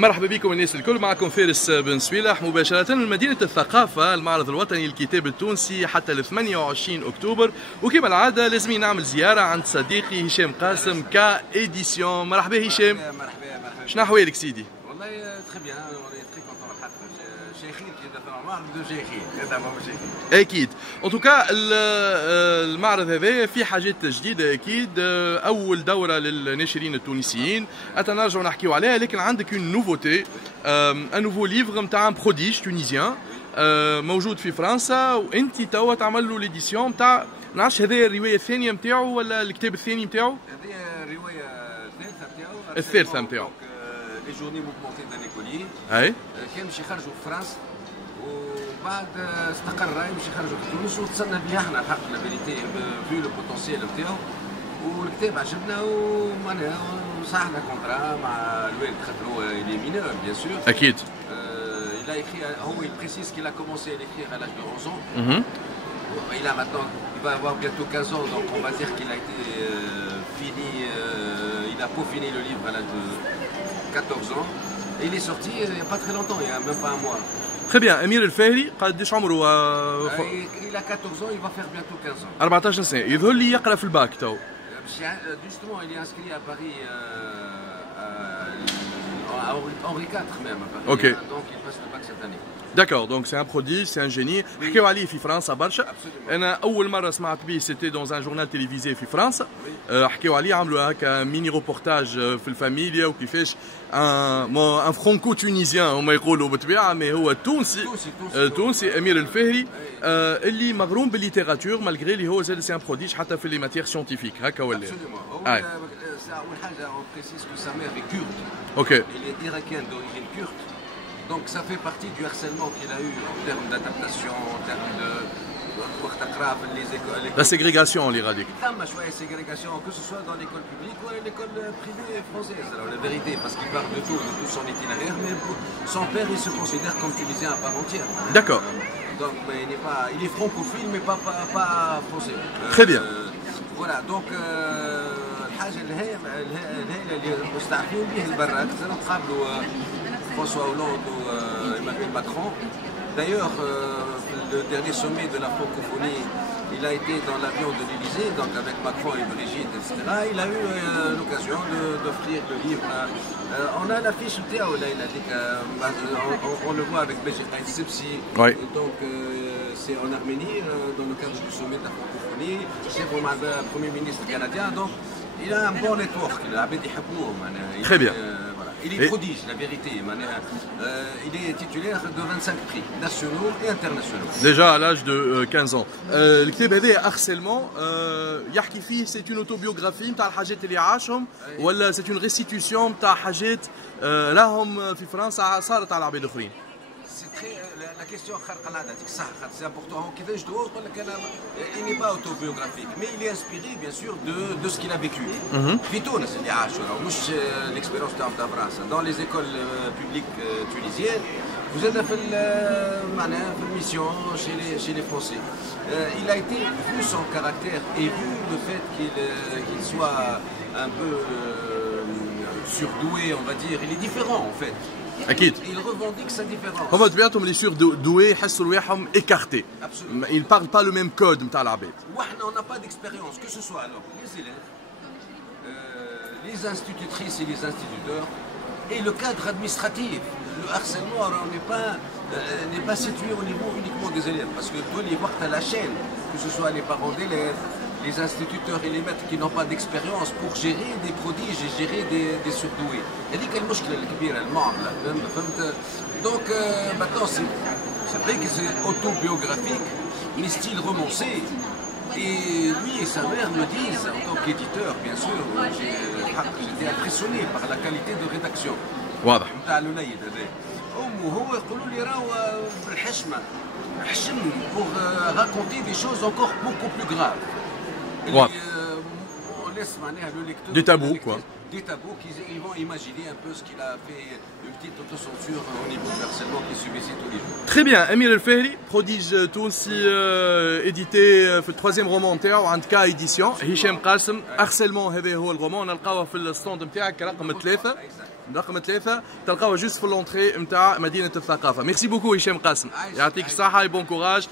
مرحبا بكم الناس الكل، معكم فارس بن سويلح مباشرة من مدينة الثقافة، المعرض الوطني للكتاب التونسي حتى ل 28 أكتوبر. وكما العادة لازمني نعمل زيارة عند صديقي هشام قاسم كإيديسيون. مرحبا هشام. مرحبا. شنو أحوالك سيدي؟ والله تخي بيان، تخي كونتون الحق. شيخين كي دخلوا المعرض بدو شيخين، هذا ما هو شيخين. أكيد. أن توكا المعرض هذا فيه حاجات جديدة أكيد. أول دورة للناشرين التونسيين أتنرجعوا نحكيو عليها، لكن عندك اون نوفوتي، ان نوفو ليفغ نتاع ان بروديج تونيزيان موجود في فرنسا، وأنت توا تعمل له ليديسيون نتاع ما نعرفش هذه الرواية الثانية نتاعو ولا الكتاب الثاني نتاعو؟ هذه الرواية الثالثة نتاعو. الثالثة نتاعو. لي جورني موفمونتي دان ليكولي. أي. كان باش يخرجوا في فرنسا وبعد استقر راي باش يخرجوا في تونس، وتصلنا بها احنا الحق لا فيريتي في لو بوتونسيال نتاعو، والكتاب عجبنا ومعناها صاحنا كونترا مع الوالد خاطر هو لي مينور بيان سور. أكيد. Il a écrit, il précise qu'il a commencé à l'écrire à l'âge de 11 ans. Il a maintenant, il va avoir bientôt 15 ans, donc on va dire qu'il a été fini, il a peaufiné le livre à l'âge de 14 ans. Et il est sorti il n'y a pas très longtemps, il n'y a même pas un mois. Très bien. أمير الفهري قديش عمره؟ Il a 14 ans, il va faire bientôt 15 ans. 14 سنة. يظهر لي يقرأ في الباك تو. Justement, il est inscrit à Paris, à Henri IV même, à Paris. Ok. Donc il passe le bac cette année. D'accord, donc c'est un prodige, c'est un génie. حكيو عليه في فرنسا برشا. أنا أول مرة سمعت به سيتي dans un journal télévisé في فرنسا. حكيو عليه، عملوا هكا ميني روبورتاج في الفاميليا وكيفاش ان فرانكو تونيزيان هما يقولوا بالطبيعة، مي هو تونسي. تونسي أمير الفهري اللي مغروم بالليتيراتور مالغري اللي هو زاد سي ان بروديج حتى في لي ماتيير سيانتيفيك هكا ولا؟ أول حاجة on précise que sa mère est kurde. Ok. Il est irakien d'origine kurde. Donc ça fait partie du harcèlement qu'il a eu en termes d'adaptation, en termes de les écoles. La ségrégation en l'Irak. La ségrégation, que ce soit dans l'école publique ou à l'école privée française. Alors la vérité, parce qu'il parle de tout son itinéraire, mais son père il se considère comme tunisien à part entière. D'accord. Donc mais il est francophile mais pas français. Très bien. Voilà, donc الحاجة الهائلة اللي مستعفين به البراد، نتقابلوا François Hollande ou Emmanuel Macron. D'ailleurs, le dernier sommet de la francophonie, il a été dans l'avion de l'Élysée, donc avec Macron et Brigitte, etc. Il a eu l'occasion d'offrir le livre. On a l'affiche Théo, là, il a dit qu'on le voit avec Béjikhaï Sepsi. Oui. Donc, c'est en Arménie, dans le cadre du sommet de la francophonie. C'est le Premier ministre canadien. Donc, il a un bon network. Très bien. Il est prodige, la vérité. Il est titulaire de 25 prix nationaux et internationaux. Déjà à l'âge de 15 ans. الكتاب هذا harcèlement يحكي فيه c'est une autobiographie نتاع الحاجات اللي عاشهم ولا c'est une restitution نتاع حاجات راهم في فرنسا صارت على عباد اخرين؟ La question c'est important. Il n'est pas autobiographique, mais il est inspiré bien sûr de ce qu'il a vécu. L'expérience de France dans les écoles publiques tunisiennes. Vous êtes fait une mission chez les Français. Il a été, vu son caractère et vu le fait qu'il soit un peu surdoué, on va dire, il est différent en fait. أكيد. Il revendique sa différence. هما طبيعتهم اللي سوردوي يحسوا رواحهم écartés. Ils parlent pas le même code نتاع العباد. On n'a pas d'expérience, que ce soit alors les élèves, les institutrices et les instituteurs, et le cadre administratif. Le harcèlement n'est pas situé au niveau uniquement des élèves, parce que tous les voir à la chaîne, que ce soit les parents d'élèves, les instituteurs et les maîtres qui n'ont pas d'expérience pour gérer des prodiges et gérer des surdoués. هذيك المشكلة الكبيرة المعضلة. Donc maintenant c'est vrai que c'est autobiographique, mais style romancé. Et lui et sa mère me disent, en tant qu'éditeur bien sûr, j'étais impressionné par la qualité de rédaction. واضح. نتاع الوليد هذا. وهو يقولوا لي راهو بالحشمة حشمني pour raconter des choses encore beaucoup plus graves. laisse le lecteur des tabous, quoi. Des tabous qu'ils vont imaginer un peu ce qu'il a fait, une petite autocensure au niveau du harcèlement qu'il subissait tous les jours. Très bien, Amir El Fehri, prodige aussi édité في التروازيام رومان نتاعو عند كا ايديسيون هشام قاسم harcèlement هذا هو الرومان نلقاوه في الستوند نتاعك رقم 3 تلقاوه جوست في لونتري نتاع مدينة الثقافة. ميرسي بوكو هشام قاسم، يعطيك الصحة وبون كوراج.